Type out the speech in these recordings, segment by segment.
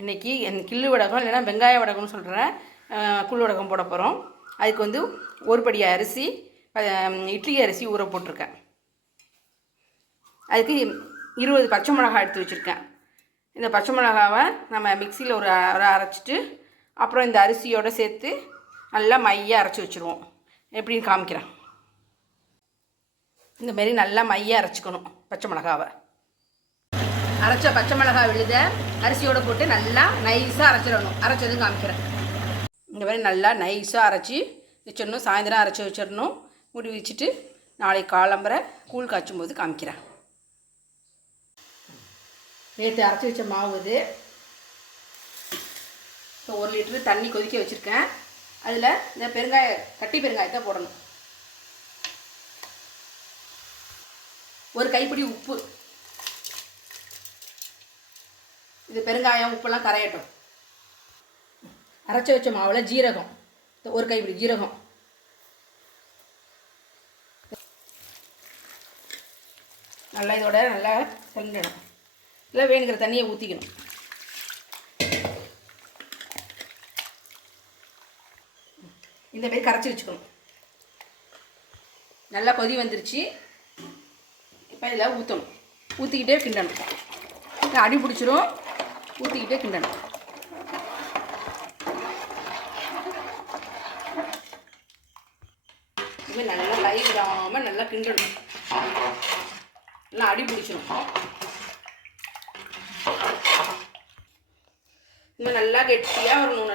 இன்றைக்கி கிள்ளு வடகம் இல்லைன்னா வெங்காய வடகம்னு சொல்கிறேன், கூழ் வடகம் போட போகிறோம். அதுக்கு வந்து ஒரு படி அரிசி, இட்லி அரிசி ஊற போட்டிருக்கேன். அதுக்கு 20 பச்சை மிளகாய் எடுத்து வச்சுருக்கேன். இந்த பச்சை மிளகாவை நம்ம மிக்சியில் ஒரு அரைச்சிட்டு அப்புறம் இந்த அரிசியோடு சேர்த்து நல்லா மையாக அரைச்சி வச்சுருவோம். எப்படின்னு காமிக்கிறேன். இந்தமாரி நல்லா மையாக அரைச்சிக்கணும். பச்சை மிளகாவை அரைச்ச பச்சை மிளகாய் விழுத அரிசியோடு போட்டு நல்லா நைஸாக அரைச்சிடணும். அரைச்சதும் காமிக்கிறேன். இந்த மாதிரி நல்லா நைஸாக அரைச்சி வச்சிடணும். சாயந்தரம் அரைச்சி வச்சிடணும். முடி வச்சுட்டு நாளைக்கு காலம்பரை கூழ் காய்ச்சும் போது காமிக்கிறேன். நேற்று அரைச்சி வச்ச மாவு இது. இப்போ 1 லிட்டரு தண்ணி கொதிக்க வச்சுருக்கேன். அதில் இந்த கட்டி பெருங்காயத்தை போடணும். ஒரு கைப்பிடி உப்பு. இது பெருங்காயம் உப்பெல்லாம் கரையட்டும். அரைச்சி வச்ச மாவில் ஜீரகம், ஒரு கைப்பிடி ஜீரகம், நல்லா இதோட நல்லா கிண்டணும். இல்லை வேணுங்கிற தண்ணியை ஊற்றிக்கணும். இந்தமாரி கரைச்சி வச்சுக்கணும். நல்லா கொதி வந்துருச்சு. இப்போ இதில் ஊற்றணும். ஊற்றிக்கிட்டே கிண்டணும். அடி பிடிச்சிரும். ஊற்றிக்கிட்டே கிண்டணும். இதுமாதிரி நல்லா கை விடாமல் நல்லா கிண்டணும். நல்லா அடி பிடிச்சிரும். இதுமாதிரி நல்லா கெட்டியாக வரணும்.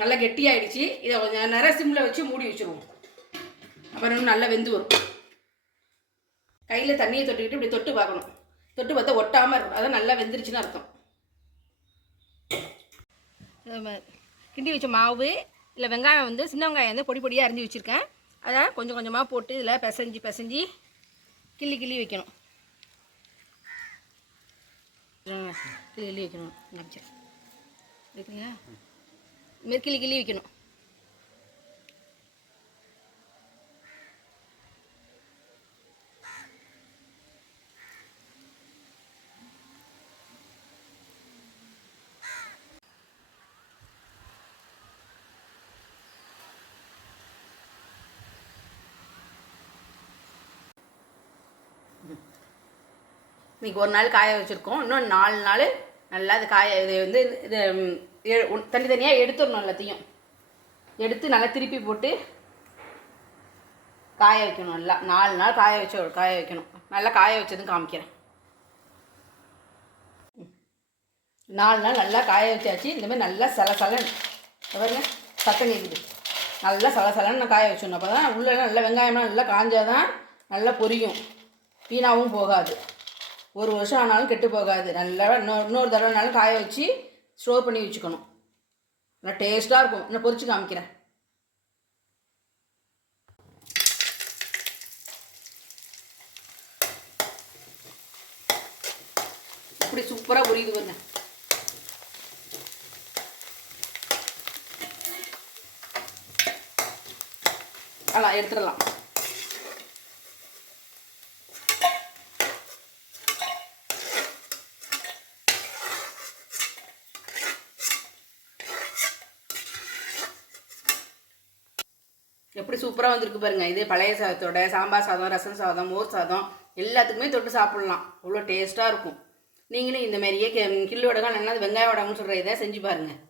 நல்லா கெட்டியாகிடுச்சு. இதை கொஞ்சம் நேரம் சிம்மில் வச்சு மூடி வச்சுருவோம். அப்புறம் நல்லா வெந்து வரும். கையில் தண்ணியை தொட்டுக்கிட்டு இப்படி தொட்டு பார்க்கணும். தொட்டு பார்த்தா ஒட்டாமல் இருக்கும். அதான் நல்லா வெந்துருச்சுன்னு அர்த்தம். கிண்டி வச்ச மாவு இல்லை வெங்காயம் வந்து சின்ன வெங்காயம் வந்து பொடி பொடியாக அரிஞ்சு வச்சுருக்கேன். அதை கொஞ்சம் கொஞ்சமாக போட்டு இதில் பிசைஞ்சு கிள்ளி வைக்கணும். கிள்ளி வைக்கணும். இருக்குங்களா? இதுமாரி கிள்ளி வைக்கணும். இன்றைக்கி ஒரு நாள் காய வச்சுருக்கோம். இன்னும் 4 நாள் நல்லா இது வந்து தனித்தனியாக எடுத்துடணும். எல்லாத்தையும் எடுத்து நல்லா திருப்பி போட்டு காய வைக்கணும். நல்லா 4 நாள் காய வைக்கணும். நல்லா காய வச்சதும் காமிக்கிறேன். 4 நாள் நல்லா காய வச்சாச்சு. இந்தமாதிரி நல்லா சலசலன்னு பாருங்க சத்தம் கேட்குது. நல்லா சலசலன்னு நான் காய வச்சிடணும். அப்போ தான் உள்ளெல்லாம் நல்லா வெங்காயம்லாம் நல்லா காஞ்சாதான் நல்லா பொரியும். வீணாகவும் போகாது. 1 வருஷம் ஆனாலும் கெட்டு போகாது. நல்லா இன்னொரு தடவைனாலும் காய வச்சு ஸ்டோர் பண்ணி வச்சுக்கணும். நல்லா டேஸ்ட்டாக இருக்கும். நான் பொரிச்சு காமிக்கிறேன். இப்படி சூப்பராக பொரியுது பாருங்க. அதான் எடுத்துடலாம். எப்படி சூப்பராக வந்திருக்கு பாருங்கள். இதே பழைய சாதத்தோட சாம்பார் சாதம், ரசம் சாதம், மோர் சாதம் எல்லாத்துக்குமே தொட்டு சாப்பிட்லாம். அவ்வளோ டேஸ்ட்டாக இருக்கும். நீங்களும் இந்த மாதிரியே கிள்ளு வடகம் இல்லைன்னா வெங்காய வடகம்னு சொல்கிற இதை செஞ்சு பாருங்கள்.